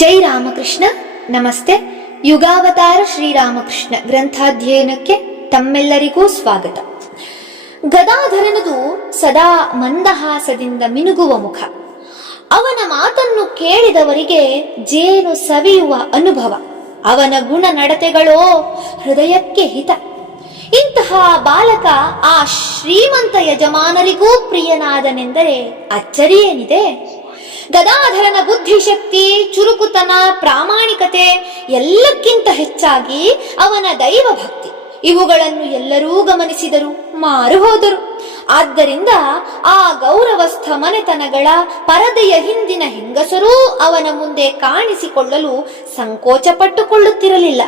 ಜೈ ರಾಮಕೃಷ್ಣ. ನಮಸ್ತೆ. ಯುಗಾವತಾರ ಶ್ರೀರಾಮಕೃಷ್ಣ ಗ್ರಂಥಾಧ್ಯಯನಕ್ಕೆ ತಮ್ಮೆಲ್ಲರಿಗೂ ಸ್ವಾಗತ. ಗದಾಧರನದು ಸದಾ ಮಂದಹಾಸದಿಂದ ಮಿನುಗುವ ಮುಖ. ಅವನ ಮಾತನ್ನು ಕೇಳಿದವರಿಗೆ ಜೇನು ಸವಿಯುವ ಅನುಭವ. ಅವನ ಗುಣ ನಡತೆಗಳೋ ಹೃದಯಕ್ಕೆ ಹಿತ. ಇಂತಹ ಬಾಲಕ ಆ ಶ್ರೀಮಂತ ಯಜಮಾನರಿಗೂ ಪ್ರಿಯನಾದನೆಂದರೆ ಅಚ್ಚರಿಯೇನಿದೆ? ಗದಾಧರನ ಬುದ್ಧಿಶಕ್ತಿ, ಚುರುಕುತನ, ಪ್ರಾಮಾಣಿಕತೆ, ಎಲ್ಲಕ್ಕಿಂತ ಹೆಚ್ಚಾಗಿ ಅವನ ದೈವ ಭಕ್ತಿ, ಇವುಗಳನ್ನು ಎಲ್ಲರೂ ಗಮನಿಸಿದರು, ಮಾರು ಹೋದರು. ಆದ್ದರಿಂದ ಆ ಗೌರವಸ್ಥ ಮನೆತನಗಳ ಪರದೆಯ ಹಿಂದಿನ ಹೆಂಗಸರೂ ಅವನ ಮುಂದೆ ಕಾಣಿಸಿಕೊಳ್ಳಲು ಸಂಕೋಚ ಪಟ್ಟುಕೊಳ್ಳುತ್ತಿರಲಿಲ್ಲ.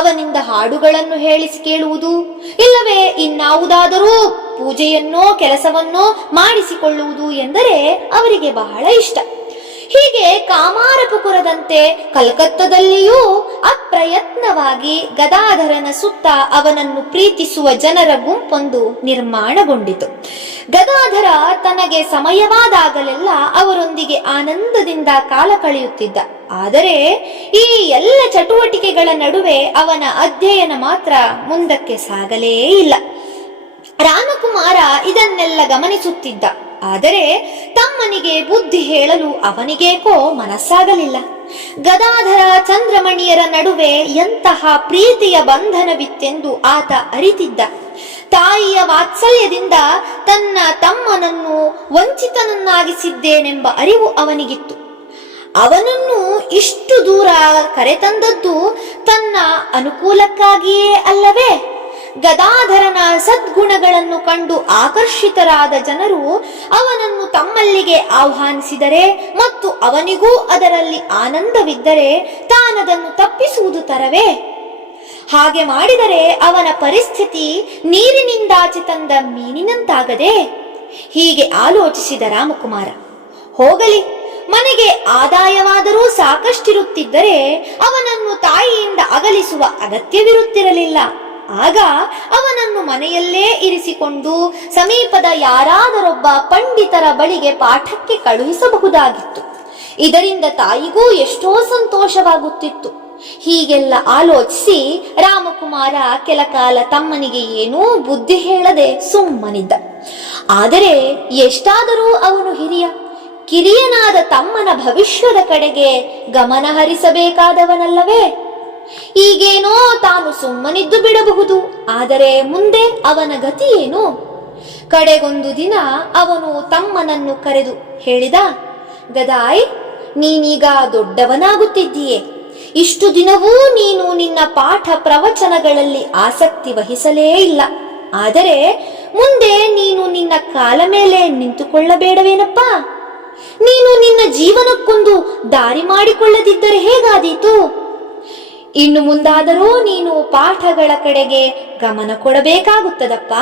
ಅವನಿಂದ ಹಾಡುಗಳನ್ನು ಹೇಳಿಸಿ ಕೇಳುವುದು, ಇಲ್ಲವೇ ಇನ್ನಾವುದಾದರೂ ಪೂಜೆಯನ್ನೋ ಕೆಲಸವನ್ನೋ ಮಾಡಿಸಿಕೊಳ್ಳುವುದು ಎಂದರೆ ಅವರಿಗೆ ಬಹಳ ಇಷ್ಟ. ಹೀಗೆ ಕಾಮಾರಪುಕುರದಂತೆ ಕಲ್ಕತ್ತದಲ್ಲಿಯೂ ಅಪ್ರಯತ್ನವಾಗಿ ಗದಾಧರನ ಸುತ್ತ ಅವನನ್ನು ಪ್ರೀತಿಸುವ ಜನರ ಗುಂಪೊಂದು ನಿರ್ಮಾಣಗೊಂಡಿತು. ಗದಾಧರ ತನಗೆ ಸಮಯವಾದಾಗಲೆಲ್ಲ ಅವರೊಂದಿಗೆ ಆನಂದದಿಂದ ಕಾಲ ಕಳೆಯುತ್ತಿದ್ದ. ಆದರೆ ಈ ಎಲ್ಲ ಚಟುವಟಿಕೆಗಳ ನಡುವೆ ಅವನ ಅಧ್ಯಯನ ಮಾತ್ರ ಮುಂದಕ್ಕೆ ಸಾಗಲೇ ಇಲ್ಲ. ರಾಮಕುಮಾರ ಇದನ್ನೆಲ್ಲ ಗಮನಿಸುತ್ತಿದ್ದ. ಆದರೆ ತಮ್ಮನಿಗೆ ಬುದ್ಧಿ ಹೇಳಲು ಅವನಿಗೇಕೋ ಮನಸ್ಸಾಗಲಿಲ್ಲ. ಗದಾಧರ ಚಂದ್ರಮಣಿಯರ ನಡುವೆ ಎಂತಹ ಪ್ರೀತಿಯ ಬಂಧನವಿತ್ತೆಂದು ಆತ ಅರಿತಿದ್ದ. ತಾಯಿಯ ವಾತ್ಸಲ್ಯದಿಂದ ತನ್ನ ತಮ್ಮನನ್ನು ವಂಚಿತನನ್ನಾಗಿಸಿದ್ದೇನೆಂಬ ಅರಿವು ಅವನಿಗಿತ್ತು. ಅವನನ್ನು ಇಷ್ಟು ದೂರ ಕರೆತಂದದ್ದು ತನ್ನ ಅನುಕೂಲಕ್ಕಾಗಿಯೇ ಅಲ್ಲವೇ? ಗದಾಧರನ ಸದ್ಗುಣಗಳನ್ನು ಕಂಡು ಆಕರ್ಷಿತರಾದ ಜನರು ಅವನನ್ನು ತಮ್ಮಲ್ಲಿಗೆ ಆಹ್ವಾನಿಸಿದರೆ ಮತ್ತು ಅವನಿಗೂ ಅದರಲ್ಲಿ ಆನಂದವಿದ್ದರೆ ತಾನದನ್ನು ತಪ್ಪಿಸುವುದು ತರವೇ? ಹಾಗೆ ಮಾಡಿದರೆ ಅವನ ಪರಿಸ್ಥಿತಿ ನೀರಿನಿಂದಾಚೆ ತಂದ ಮೀನಿನಂತಾಗದೆ? ಹೀಗೆ ಆಲೋಚಿಸಿದ ರಾಮಕುಮಾರ. ಹೋಗಲಿ, ಮನೆಗೆ ಆದಾಯವಾದರೂ ಸಾಕಷ್ಟಿರುತ್ತಿದ್ದರೆ ಅವನನ್ನು ತಾಯಿಯಿಂದ ಅಗಲಿಸುವ ಅಗತ್ಯವಿರುತ್ತಿರಲಿಲ್ಲ. ಆಗ ಅವನನ್ನು ಮನೆಯಲ್ಲೇ ಇರಿಸಿಕೊಂಡು ಸಮೀಪದ ಯಾರಾದರೊಬ್ಬ ಪಂಡಿತರ ಬಳಿಗೆ ಪಾಠಕ್ಕೆ ಕಳುಹಿಸಬಹುದಾಗಿತ್ತು. ಇದರಿಂದ ತಾಯಿಗೂ ಎಷ್ಟೋ ಸಂತೋಷವಾಗುತ್ತಿತ್ತು. ಹೀಗೆಲ್ಲ ಆಲೋಚಿಸಿ ರಾಮಕುಮಾರ ಕೆಲ ಕಾಲ ತಮ್ಮನಿಗೆ ಏನೂ ಬುದ್ಧಿ ಹೇಳದೆ ಸುಮ್ಮನಿದ್ದ. ಆದರೆ ಎಷ್ಟಾದರೂ ಅವನು ಹಿರಿಯ. ಕಿರಿಯನಾದ ತಮ್ಮನ ಭವಿಷ್ಯದ ಕಡೆಗೆ ಗಮನ ಹರಿಸಬೇಕಾದವನಲ್ಲವೇ? ಈಗೇನೋ ತಾನು ಸುಮ್ಮನಿದ್ದು ಬಿಡಬಹುದು, ಆದರೆ ಮುಂದೆ ಅವನ ಗತಿ ಏನು? ಕಡೆಗೊಂದು ದಿನ ಅವನು ತಮ್ಮನನ್ನು ಕರೆದು ಹೇಳಿದ, ಗದಾಯ್, ನೀನೀಗ ದೊಡ್ಡವನಾಗುತ್ತಿದ್ದೀಯೆ. ಇಷ್ಟು ದಿನವೂ ನೀನು ನಿನ್ನ ಪಾಠ ಪ್ರವಚನಗಳಲ್ಲಿ ಆಸಕ್ತಿ ವಹಿಸಲೇ ಇಲ್ಲ. ಆದರೆ ಮುಂದೆ ನೀನು ನಿನ್ನ ಕಾಲ ಮೇಲೆ ನಿಂತುಕೊಳ್ಳಬೇಡವೇನಪ್ಪ? ನೀನು ನಿನ್ನ ಜೀವನಕ್ಕೊಂದು ದಾರಿ ಮಾಡಿಕೊಳ್ಳದಿದ್ದರೆ ಹೇಗಾದೀತು? ಇನ್ನು ಮುಂದಾದರೂ ನೀನು ಪಾಠಗಳ ಕಡೆಗೆ ಗಮನ ಕೊಡಬೇಕಾಗುತ್ತದಪ್ಪ.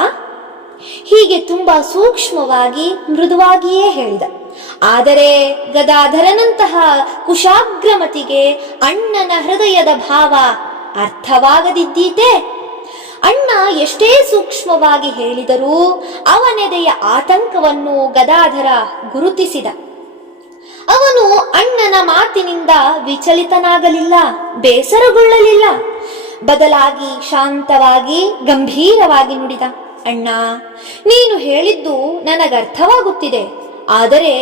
ಹೀಗೆ ತುಂಬಾ ಸೂಕ್ಷ್ಮವಾಗಿ ಮೃದುವಾಗಿಯೇ ಹೇಳಿದ. ಆದರೆ ಗದಾಧರನಂತಹ ಕುಶಾಗ್ರಮತಿಗೆ ಅಣ್ಣನ ಹೃದಯದ ಭಾವ ಅರ್ಥವಾಗದಿದ್ದೀತೆ. ಅಣ್ಣ ಎಷ್ಟೇ ಸೂಕ್ಷ್ಮವಾಗಿ ಹೇಳಿದರೂ ಅವನೆದೆಯ ಆತಂಕವನ್ನು ಗದಾಧರ ಗುರುತಿಸಿದ. ಅವನು ಅಣ್ಣನ ಮಾತಿನಿಂದ ವಿಚಲಿತನಾಗಲಿಲ್ಲ, ಬೇಸರಗೊಳ್ಳಲಿಲ್ಲ. ಬದಲಾಗಿ ಶಾಂತವಾಗಿ ಗಂಭೀರವಾಗಿ ನುಡಿದ, ಅಣ್ಣ, ನೀನು ಹೇಳಿದ್ದು ನನಗರ್ಥವಾಗುತ್ತಿದೆ. ಆದರೆ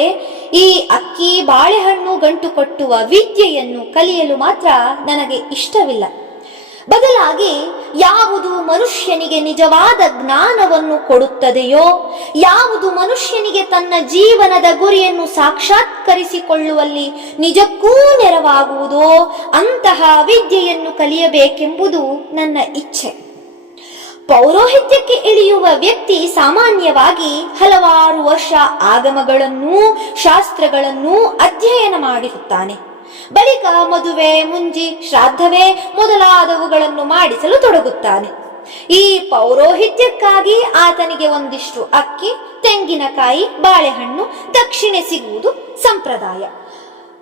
ಈ ಅಕ್ಕಿ ಬಾಳೆಹಣ್ಣು ಗಂಟು ಕಟ್ಟುವ ವಿದ್ಯೆಯನ್ನು ಕಲಿಯಲು ಮಾತ್ರ ನನಗೆ ಇಷ್ಟವಿಲ್ಲ. ಬದಲಾಗಿ ಯಾವುದು ಮನುಷ್ಯನಿಗೆ ನಿಜವಾದ ಜ್ಞಾನವನ್ನು ಕೊಡುತ್ತದೆಯೋ, ಯಾವುದು ಮನುಷ್ಯನಿಗೆ ತನ್ನ ಜೀವನದ ಗುರಿಯನ್ನು ಸಾಕ್ಷಾತ್ಕರಿಸಿಕೊಳ್ಳುವಲ್ಲಿ ನಿಜಕ್ಕೂ ನೆರವಾಗುವುದೋ ಅಂತಹ ವಿದ್ಯೆಯನ್ನು ಕಲಿಯಬೇಕೆಂಬುದು ನನ್ನ ಇಚ್ಛೆ. ಪೌರೋಹಿತ್ಯಕ್ಕೆ ಇಳಿಯುವ ವ್ಯಕ್ತಿ ಸಾಮಾನ್ಯವಾಗಿ ಹಲವಾರು ವರ್ಷ ಆಗಮಗಳನ್ನೂ ಶಾಸ್ತ್ರಗಳನ್ನೂ ಅಧ್ಯಯನ ಮಾಡಿರುತ್ತಾನೆ. ಬಳಿಕ ಮದುವೆ, ಮುಂಜಿ, ಶ್ರಾದ್ದವೇ ಮೊದಲಾದವುಗಳನ್ನು ಮಾಡಿಸಲು ತೊಡಗುತ್ತಾನೆ. ಈ ಪೌರೋಹಿತ್ಯಕ್ಕಾಗಿ ಆತನಿಗೆ ಒಂದಿಷ್ಟು ಅಕ್ಕಿ, ತೆಂಗಿನಕಾಯಿ, ಬಾಳೆಹಣ್ಣು ದಕ್ಷಿಣೆ ಸಿಗುವುದು ಸಂಪ್ರದಾಯ.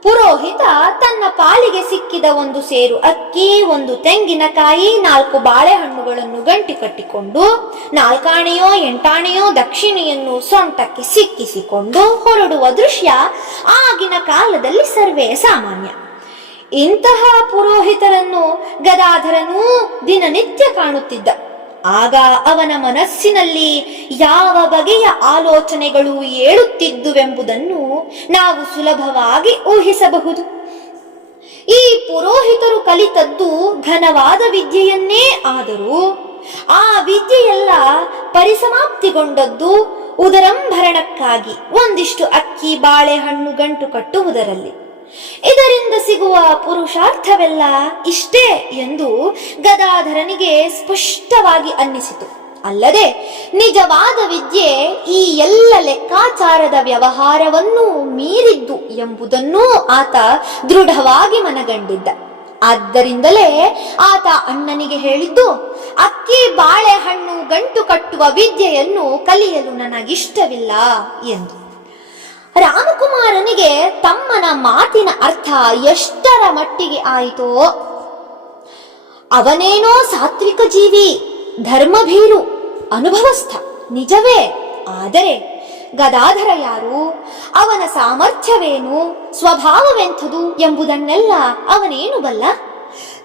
ಪುರೋಹಿತ ತನ್ನ ಪಾಲಿಗೆ ಸಿಕ್ಕಿದ ಒಂದು ಸೇರು ಅಕ್ಕಿ, ಒಂದು ತೆಂಗಿನಕಾಯಿ, 4 ಬಾಳೆಹಣ್ಣುಗಳನ್ನು ಗಂಟಿ ಕಟ್ಟಿಕೊಂಡು 4 ಆಣೆಯೋ 8 ಆಣೆಯೋ ದಕ್ಷಿಣೆಯನ್ನು ಸೊಂಟಕ್ಕೆ ಸಿಕ್ಕಿಸಿಕೊಂಡು ಹೊರಡುವ ದೃಶ್ಯ ಆಗಿನ ಕಾಲದಲ್ಲಿ ಸರ್ವೇ ಸಾಮಾನ್ಯ. ಇಂತಹ ಪುರೋಹಿತರನ್ನು ಗದಾಧರನೂ ದಿನನಿತ್ಯ ಕಾಣುತ್ತಿದ್ದ. ಆಗ ಅವನ ಮನಸ್ಸಿನಲ್ಲಿ ಯಾವ ಬಗೆಯ ಆಲೋಚನೆಗಳು ಏಳುತ್ತಿದ್ದುವೆಂಬುದನ್ನು ನಾವು ಸುಲಭವಾಗಿ ಊಹಿಸಬಹುದು. ಈ ಪುರೋಹಿತರು ಕಲಿತದ್ದು ಘನವಾದ ವಿದ್ಯೆಯನ್ನೇ ಆದರೂ ಆ ವಿದ್ಯೆಯೆಲ್ಲ ಪರಿಸಮಾಪ್ತಿಗೊಂಡದ್ದು ಉದರಂಭರಣಕ್ಕಾಗಿ ಒಂದಿಷ್ಟು ಅಕ್ಕಿ ಬಾಳೆಹಣ್ಣು ಗಂಟು ಕಟ್ಟುವುದರಲ್ಲಿ. ಇದರಿಂದ ಸಿಗುವ ಪುರುಷಾರ್ಥವೆಲ್ಲ ಇಷ್ಟೇ ಎಂದು ಗದಾಧರನಿಗೆ ಸ್ಪಷ್ಟವಾಗಿ ಅನ್ನಿಸಿತು. ಅಲ್ಲದೆ ನಿಜವಾದ ವಿದ್ಯೆ ಈ ಎಲ್ಲ ಲೆಕ್ಕಾಚಾರದ ವ್ಯವಹಾರವನ್ನೂ ಮೀರಿದ್ದು ಎಂಬುದನ್ನೂ ಆತ ದೃಢವಾಗಿ ಮನಗಂಡಿದ್ದ. ಆದ್ದರಿಂದಲೇ ಆತ ಅಣ್ಣನಿಗೆ ಹೇಳಿದ್ದು, ಅಕ್ಕಿ ಬಾಳೆಹಣ್ಣು ಗಂಟು ಕಟ್ಟುವ ವಿದ್ಯೆಯನ್ನು ಕಲಿಯಲು ನನಗಿಷ್ಟವಿಲ್ಲ ಎಂದು. ರಾಮಕುಮಾರನಿಗೆ ತಮ್ಮನ ಮಾತಿನ ಅರ್ಥ ಎಷ್ಟರ ಮಟ್ಟಿಗೆ ಆಯಿತೋ. ಅವನೇನೋ ಸಾತ್ವಿಕ ಜೀವಿ, ಧರ್ಮಭೀರು, ಅನುಭವಸ್ಥ, ನಿಜವೇ. ಆದರೆ ಗದಾಧರ ಯಾರು, ಅವನ ಸಾಮರ್ಥ್ಯವೇನು, ಸ್ವಭಾವವೆಂಥದು ಎಂಬುದನ್ನೆಲ್ಲ ಅವನೇನು ಬಲ್ಲ?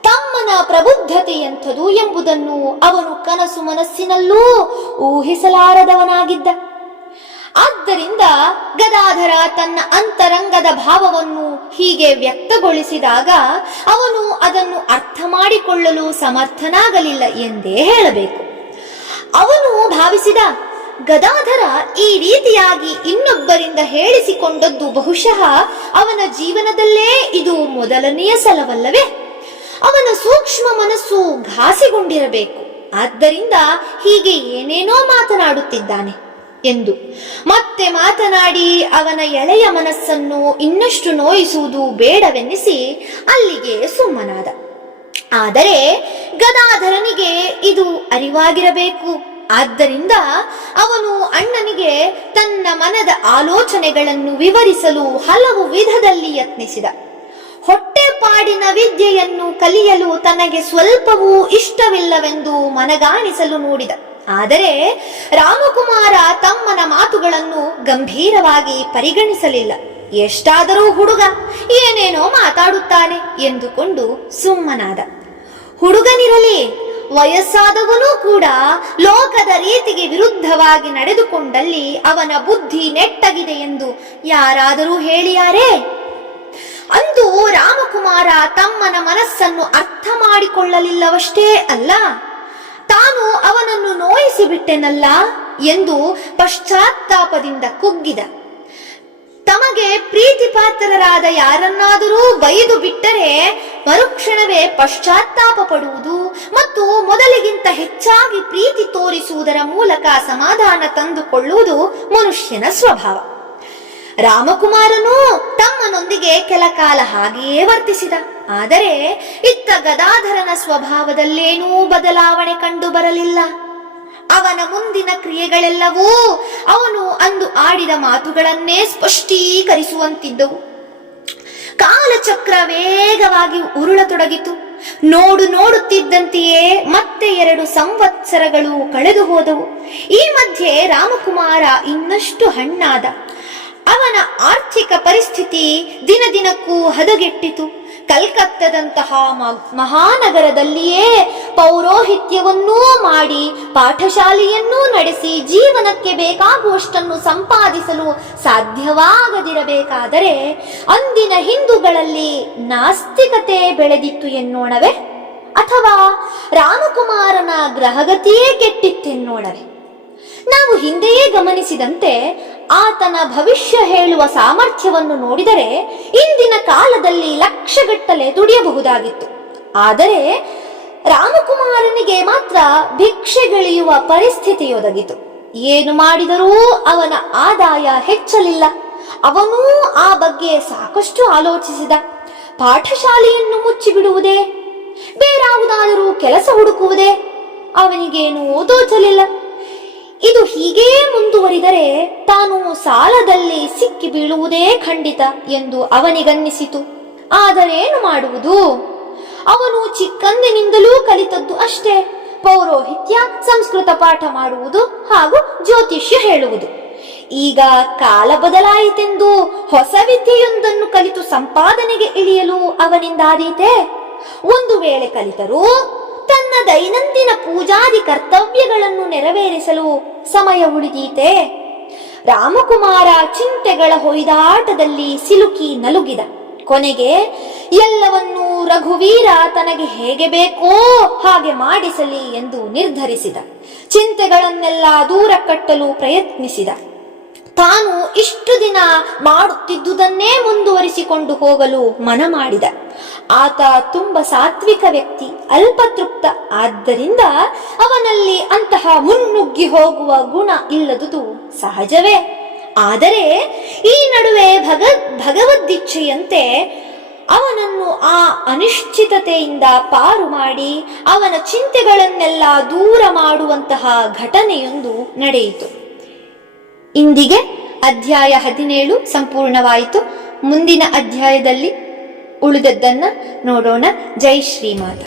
ತಮ್ಮನ ಪ್ರಬುದ್ಧತೆ ಎಂಥದು ಎಂಬುದನ್ನು ಅವನು ಕನಸು ಮನಸ್ಸಿನಲ್ಲೂ ಊಹಿಸಲಾರದವನಾಗಿದ್ದ. ಆದ್ದರಿಂದ ಗದಾಧರ ತನ್ನ ಅಂತರಂಗದ ಭಾವವನ್ನು ಹೀಗೆ ವ್ಯಕ್ತಗೊಳಿಸಿದಾಗ ಅವನು ಅದನ್ನು ಅರ್ಥ ಮಾಡಿಕೊಳ್ಳಲು ಸಮರ್ಥನಾಗಲಿಲ್ಲ ಎಂದೇ ಹೇಳಬೇಕು. ಅವನು ಭಾವಿಸಿದ, ಗದಾಧರ ಈ ರೀತಿಯಾಗಿ ಇನ್ನೊಬ್ಬರಿಂದ ಹೇಳಿಸಿಕೊಂಡದ್ದು ಬಹುಶಃ ಅವನ ಜೀವನದಲ್ಲೇ ಇದು ಮೊದಲನೆಯ ಸಲವಲ್ಲವೇ? ಅವನ ಸೂಕ್ಷ್ಮ ಮನಸ್ಸು ಘಾಸಿಗೊಂಡಿರಬೇಕು. ಆದ್ದರಿಂದ ಹೀಗೆ ಏನೇನೋ ಮಾತನಾಡುತ್ತಿದ್ದಾನೆ ಎಂದು ಮತ್ತೆ ಮಾತನಾಡಿ ಅವನ ಎಳೆಯ ಮನಸ್ಸನ್ನು ಇನ್ನಷ್ಟು ನೋಯಿಸುವುದು ಬೇಡವೆನ್ನಿಸಿ ಅಲ್ಲಿಗೆ ಸುಮ್ಮನಾದ. ಆದರೆ ಗದಾಧರನಿಗೆ ಇದು ಅರಿವಾಗಿರಬೇಕು. ಆದ್ದರಿಂದ ಅವನು ಅಣ್ಣನಿಗೆ ತನ್ನ ಮನದ ಆಲೋಚನೆಗಳನ್ನು ವಿವರಿಸಲು ಹಲವು ವಿಧದಲ್ಲಿ ಯತ್ನಿಸಿದ. ಹೊಟ್ಟೆಪಾಡಿನ ವಿದ್ಯೆಯನ್ನು ಕಲಿಯಲು ತನಗೆ ಸ್ವಲ್ಪವೂ ಇಷ್ಟವಿಲ್ಲವೆಂದು ಮನಗಾಣಿಸಲು ನೋಡಿದ. ಆದರೆ ರಾಮಕುಮಾರ ತಮ್ಮನ ಮಾತುಗಳನ್ನು ಗಂಭೀರವಾಗಿ ಪರಿಗಣಿಸಲಿಲ್ಲ. ಎಷ್ಟಾದರೂ ಹುಡುಗ, ಏನೇನೋ ಮಾತಾಡುತ್ತಾನೆ ಎಂದುಕೊಂಡು ಸುಮ್ಮನಾದ. ಹುಡುಗನಿರಲಿ, ವಯಸ್ಸಾದವನೂ ಕೂಡ ಲೋಕದ ರೀತಿಗೆ ವಿರುದ್ಧವಾಗಿ ನಡೆದುಕೊಂಡಲ್ಲಿ ಅವನ ಬುದ್ಧಿ ನೆಟ್ಟಗಿದೆ ಎಂದು ಯಾರಾದರೂ ಹೇಳಿಯಾರೇ? ಅಂದು ರಾಮಕುಮಾರ ತಮ್ಮನ ಮನಸ್ಸನ್ನು ಅರ್ಥ ಮಾಡಿಕೊಳ್ಳಲಿಲ್ಲವಷ್ಟೇ ಅಲ್ಲ, ತಾನು ಅವನನ್ನು ನೋಯಿಸಿಬಿಟ್ಟೆನಲ್ಲ ಎಂದು ಪಶ್ಚಾತ್ತಾಪದಿಂದ ಕುಗ್ಗಿದ. ತಮಗೆ ಪ್ರೀತಿ ಪಾತ್ರರಾದ ಯಾರನ್ನಾದರೂ ಬೈದು ಬಿಟ್ಟರೆ ಮರುಕ್ಷಣವೇ ಪಶ್ಚಾತ್ತಾಪ ಪಡುವುದು ಮತ್ತು ಮೊದಲಿಗಿಂತ ಹೆಚ್ಚಾಗಿ ಪ್ರೀತಿ ತೋರಿಸುವುದರ ಮೂಲಕ ಸಮಾಧಾನ ತಂದುಕೊಳ್ಳುವುದು ಮನುಷ್ಯನ ಸ್ವಭಾವ. ರಾಮಕುಮಾರನು ತಮ್ಮನೊಂದಿಗೆ ಕೆಲ ಕಾಲ ಹಾಗೆಯೇ ವರ್ತಿಸಿದ. ಆದರೆ ಇತ್ತ ಗದಾಧರನ ಸ್ವಭಾವದಲ್ಲೇನೂ ಬದಲಾವಣೆ ಕಂಡು ಬರಲಿಲ್ಲ. ಅವನ ಮುಂದಿನ ಕ್ರಿಯೆಗಳೆಲ್ಲವೂ ಅವನು ಅಂದು ಆಡಿದ ಮಾತುಗಳನ್ನೇ ಸ್ಪಷ್ಟೀಕರಿಸುವಂತಿದ್ದವು. ಕಾಲಚಕ್ರ ವೇಗವಾಗಿ ಉರುಳತೊಡಗಿತು. ನೋಡುತ್ತಿದ್ದಂತೆಯೇ ಮತ್ತೆ 2 ಸಂವತ್ಸರಗಳು ಕಳೆದು ಹೋದವು. ಈ ಮಧ್ಯೆ ರಾಮಕುಮಾರ ಇನ್ನಷ್ಟು ಹಣ್ಣಾದ. ಅವನ ಆರ್ಥಿಕ ಪರಿಸ್ಥಿತಿ ದಿನದಿನಕ್ಕೂ ಹದಗೆಟ್ಟಿತು. ಕಲ್ಕತ್ತದಂತಹ ಮಹಾನಗರದಲ್ಲಿಯೇ ಪೌರೋಹಿತ್ಯವನ್ನೂ ಮಾಡಿ ಪಾಠಶಾಲೆಯನ್ನೂ ನಡೆಸಿ ಜೀವನಕ್ಕೆ ಬೇಕಾಗುವಷ್ಟನ್ನು ಸಂಪಾದಿಸಲು ಸಾಧ್ಯವಾಗದಿರಬೇಕಾದರೆ ಅಂದಿನ ಹಿಂದೂಗಳಲ್ಲಿ ನಾಸ್ತಿಕತೆ ಬೆಳೆದಿತ್ತು ಎನ್ನೋಣವೇ? ಅಥವಾ ರಾಮಕುಮಾರನ ಗ್ರಹಗತಿಯೇ ಕೆಟ್ಟಿತ್ತೆನ್ನೋಣವೇ? ನಾವು ಹಿಂದೆಯೇ ಗಮನಿಸಿದಂತೆ ಆತನ ಭವಿಷ್ಯ ಹೇಳುವ ಸಾಮರ್ಥ್ಯವನ್ನು ನೋಡಿದರೆ ಇಂದಿನ ಕಾಲದಲ್ಲಿ ಲಕ್ಷಗಟ್ಟಲೆ ದುಡಿಯಬಹುದಾಗಿತ್ತು. ಆದರೆ ರಾಮಕುಮಾರನಿಗೆ ಮಾತ್ರ ಭಿಕ್ಷೆಗಿಳಿಯುವ ಪರಿಸ್ಥಿತಿಯೊದಗಿತು. ಏನು ಮಾಡಿದರೂ ಅವನ ಆದಾಯ ಹೆಚ್ಚಲಿಲ್ಲ. ಅವನೂ ಆ ಬಗ್ಗೆ ಸಾಕಷ್ಟು ಆಲೋಚಿಸಿದ. ಪಾಠಶಾಲೆಯನ್ನು ಮುಚ್ಚಿಬಿಡುವುದೇ, ಬೇರಾವುದಾದರೂ ಕೆಲಸ ಹುಡುಕುವುದೇ ಅವನಿಗೇನೂ ತೋಚಲಿಲ್ಲ. ಇದು ಹೀಗೇ ಮುಂದುವರಿದರೆ ತಾನು ಸಾಲದಲ್ಲಿ ಸಿಕ್ಕಿ ಬೀಳುವುದೇ ಖಂಡಿತ ಎಂದು ಅವನಿಗನ್ನಿಸಿತು. ಆದರೇನು ಮಾಡುವುದು? ಅವನು ಚಿಕ್ಕಂದಿನಿಂದಲೂ ಕಲಿತದ್ದು ಅಷ್ಟೇ, ಪೌರೋಹಿತ್ಯ, ಸಂಸ್ಕೃತ ಪಾಠ ಮಾಡುವುದು ಹಾಗೂ ಜ್ಯೋತಿಷ್ಯ ಹೇಳುವುದು. ಈಗ ಕಾಲ ಬದಲಾಯಿತೆಂದು ಹೊಸ ವಿದ್ಯೆಯೊಂದನ್ನು ಕಲಿತು ಸಂಪಾದನೆಗೆ ಇಳಿಯಲು ಅವನಿಂದಾದೀತೆ? ಒಂದು ವೇಳೆ ಕಲಿತರೂ ತನ್ನ ದೈನಂದಿನ ಪೂಜಾದಿ ಕರ್ತವ್ಯಗಳನ್ನು ನೆರವೇರಿಸಲು ಸಮಯ ಉಳಿದೀತೆ? ರಾಮಕುಮಾರ ಚಿಂತೆಗಳ ಹೊಯ್ದಾಟದಲ್ಲಿ ಸಿಲುಕಿ ನಲುಗಿದ. ಕೊನೆಗೆ ಎಲ್ಲವನ್ನೂ ರಘುವೀರ ತನಗೆ ಹೇಗೆ ಬೇಕೋ ಹಾಗೆ ಮಾಡಿಸಲಿ ಎಂದು ನಿರ್ಧರಿಸಿದ. ಚಿಂತೆಗಳನ್ನೆಲ್ಲ ದೂರ ಕಟ್ಟಲು ಪ್ರಯತ್ನಿಸಿದ. ತಾನು ಇಷ್ಟು ದಿನ ಮಾಡುತ್ತಿದ್ದುದನ್ನೇ ಮುಂದುವರಿಸಿಕೊಂಡು ಹೋಗಲು ಮನ ಮಾಡಿದ. ಆತ ತುಂಬ ಸಾತ್ವಿಕ ವ್ಯಕ್ತಿ, ಅಲ್ಪತೃಪ್ತ. ಆದ್ದರಿಂದ ಅವನಲ್ಲಿ ಅಂತಹ ಮುನ್ನುಗ್ಗಿ ಹೋಗುವ ಗುಣ ಇಲ್ಲದುದು ಸಹಜವೇ. ಆದರೆ ಈ ನಡುವೆ ಭಗವದ್ದಿಚ್ಛೆಯಂತೆ ಅವನನ್ನು ಆ ಅನಿಶ್ಚಿತತೆಯಿಂದ ಪಾರು ಮಾಡಿ ಅವನ ಚಿಂತೆಗಳನ್ನೆಲ್ಲ ದೂರ ಮಾಡುವಂತಹ ಘಟನೆಯೊಂದು ನಡೆಯಿತು. ಇಂದಿಗೆ ಅಧ್ಯಾಯ 17 ಸಂಪೂರ್ಣವಾಯಿತು. ಮುಂದಿನ ಅಧ್ಯಾಯದಲ್ಲಿ ಉಳಿದದ್ದನ್ನ ನೋಡೋಣ. ಜೈ ಶ್ರೀಮಾತ.